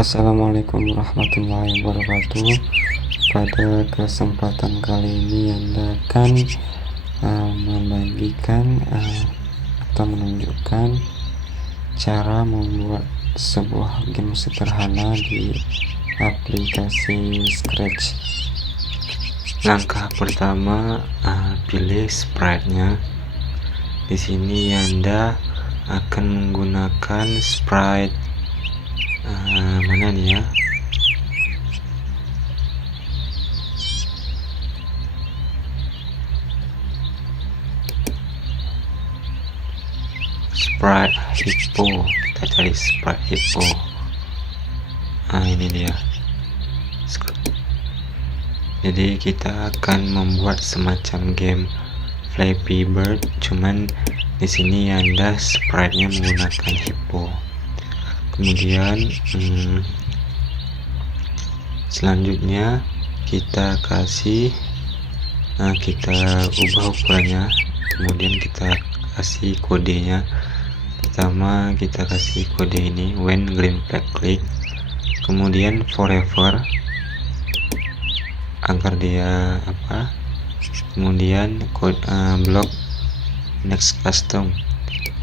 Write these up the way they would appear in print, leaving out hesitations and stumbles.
Assalamualaikum warahmatullahi wabarakatuh. Pada kesempatan kali ini Anda akan membagikan atau menunjukkan cara membuat sebuah game sederhana di aplikasi Scratch. Langkah pertama, pilih sprite-nya. Di sini Anda akan menggunakan sprite mana nih ya? Sprite Hippo. Kita cari sprite Hippo. Ini dia. Jadi kita akan membuat semacam game Flappy Bird, cuman di sini Anda sprite-nya menggunakan hippo. Kemudian selanjutnya kita ubah ukurannya, kemudian kita kasih kodenya. Pertama kita kasih kode ini when green flag click, kemudian forever agar dia kemudian kode block next custom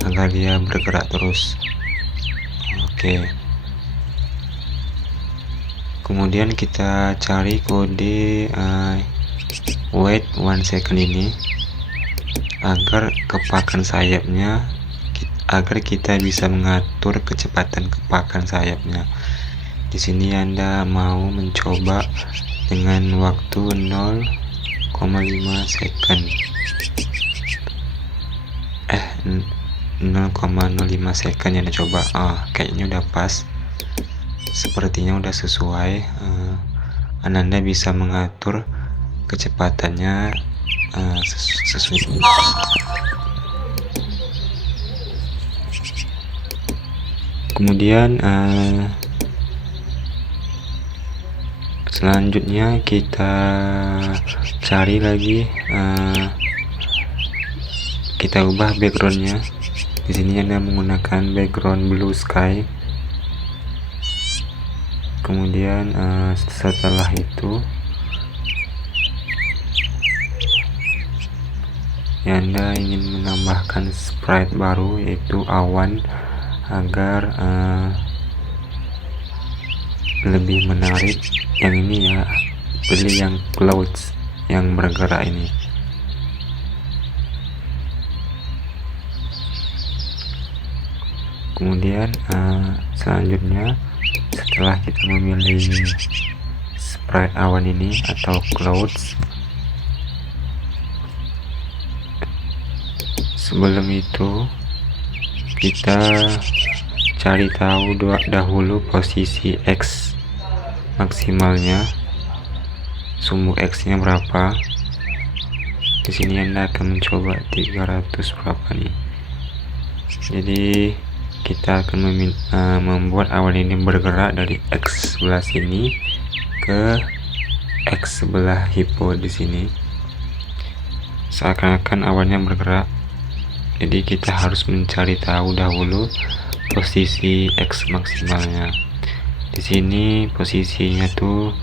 agar dia bergerak terus. Oke. Kemudian kita cari kode wait 1 second ini agar kepakan sayapnya, agar kita bisa mengatur kecepatan kepakan sayapnya. Di sini Anda mau mencoba dengan waktu 0,5 second. 0,05 second yang coba. Kayaknya udah pas. Sepertinya udah sesuai. Anda bisa mengatur kecepatannya sesuai. Kemudian selanjutnya kita cari lagi, kita ubah backgroundnya. Di sini Anda menggunakan background blue sky. Kemudian setelah itu Anda ingin menambahkan sprite baru yaitu awan agar lebih menarik. Yang ini ya, pilih yang clouds yang bergerak ini. Kemudian selanjutnya setelah kita memilih sprite awan ini atau clouds, sebelum itu kita cari tahu dahulu posisi X maksimalnya, sumbu X nya berapa. Di sini Anda akan mencoba 300 berapa nih. Jadi kita akan membuat awan ini bergerak dari X sebelah sini ke X sebelah hippo di sini. Seakan-akan awannya bergerak. Jadi kita harus mencari tahu dahulu posisi X maksimalnya. Di sini posisinya tuh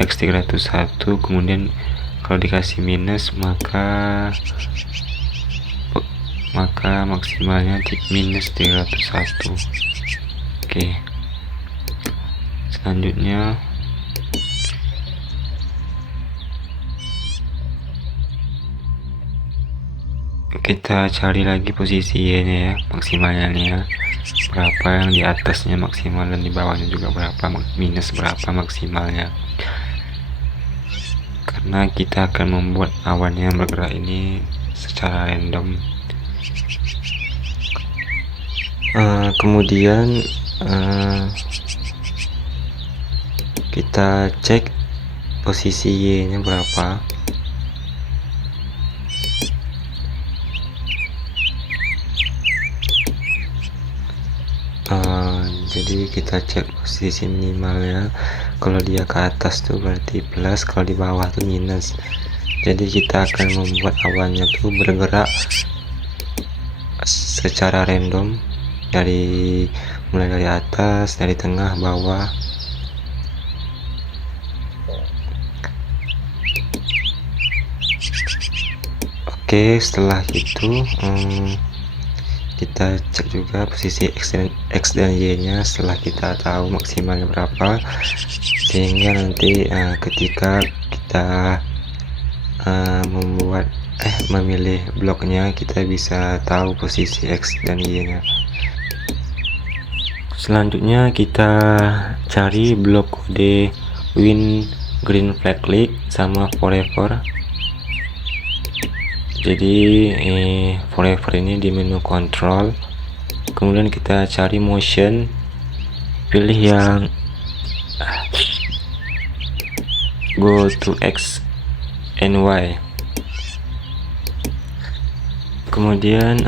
X 301, kemudian kalau dikasih minus maka maksimalnya minus 301. Oke. Selanjutnya kita cari lagi posisi Y nya ya, maksimalnya nih ya, berapa yang di atasnya maksimal dan di bawahnya juga berapa, minus berapa maksimalnya. Karena kita akan membuat awan yang bergerak ini secara random. Kemudian kita cek posisi Y nya berapa. Jadi kita cek posisi minimalnya. Kalau dia ke atas tuh berarti plus, kalau di bawah tuh minus. Jadi kita akan membuat awannya tuh bergerak secara random, mulai dari atas, dari tengah, bawah, Oke, setelah itu kita cek juga posisi X dan Y nya setelah kita tahu maksimalnya berapa, sehingga nanti ketika kita memilih bloknya, kita bisa tahu posisi X dan Y nya. Selanjutnya kita cari blok kode win green flag click sama forever. Jadi forever ini di menu control, kemudian kita cari motion, pilih yang go to X and Y, kemudian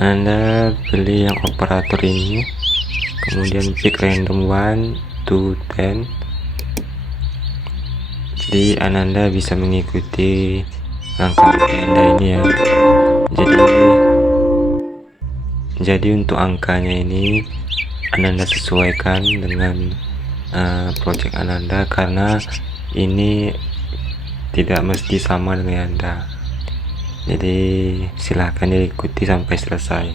Anda pilih yang operator ini, kemudian pick random 1 to 10. Jadi Anda bisa mengikuti langkah Anda ini ya. Jadi untuk angkanya ini Anda sesuaikan dengan project Anda, karena ini tidak mesti sama dengan Anda. Jadi silahkan diikuti sampai selesai.